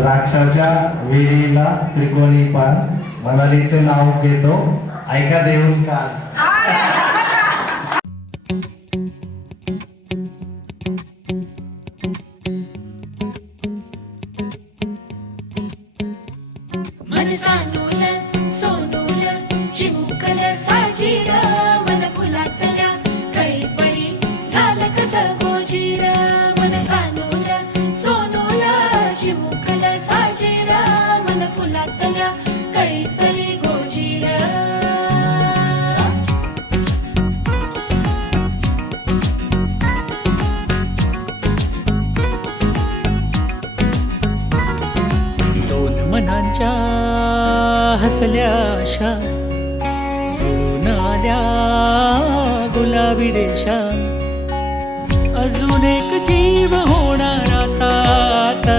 द्राक्षाच्या वेलीला त्रिकोणी पान, मनालीचे नाव घेतो ऐका देऊन कान. मन सानूल सोनूल चिमुकल साजीर मन फुलातल्या कळी पळी झालं कसं गोजीर. मन सानूल सोनूल चिमुकल साजीर मन फुलातल्या कळी पळी गोजीर. दोन मनांच्या हसल्या आशा जुळून आल्या गुलाबी रेषा. अजून एक जीव होणार आता आता,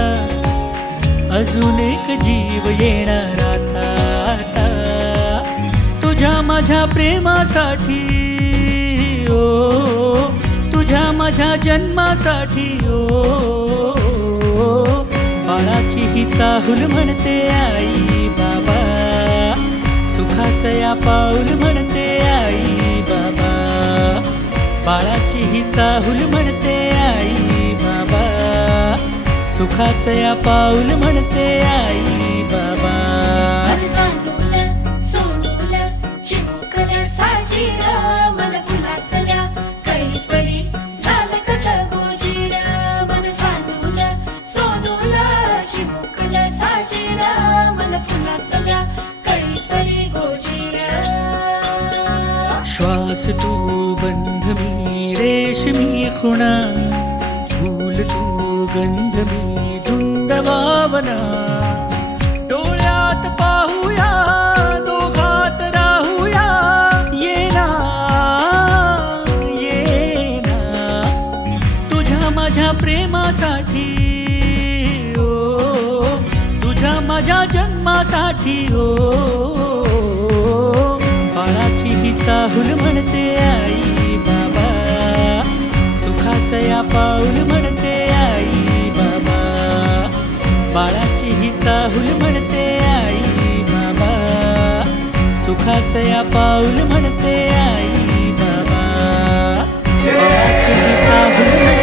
अजून एक जीव येणार आता आता. तुझ्या माझ्या प्रेमासाठी ओ, तुझ्या माझ्या जन्मासाठी ओ. बाळाची ही चाहूल म्हणते आई बाबा, सुखाचं या पाऊल म्हणते आई बाबा. बाळाची ही चाहूल म्हणते आई बाबा, सुखाचं या पाऊल म्हणते आई बाबा. मन सानूल सोनूल चिमुकल साजीर मन फुलातल्या कळी पळी झालं कसं गोजीर. मन सानूल सोनूल चिमुकल साजीर मन फुलातल्या कळी पळी गोजीर. श्वास तू बंध मी रेशमी खुणा, फूल तू गंध मी धुंद भावना. डोळ्यात पाहूया दोघात राहूया, ये ना ये ना. तुझ्या माझ्या प्रेमासाठी ओ, तुझ्या माझ्या जन्मासाठी ओ. बाळाची ही चाहूल म्हणते आई बाबा, सुखाचं या पाऊल म्हणते आई बाबा. बाळाची ही चाहूल म्हणते आई बाबा, सुखाचं या पाऊल म्हणते आई बाबा. बाळाची ही चाहूल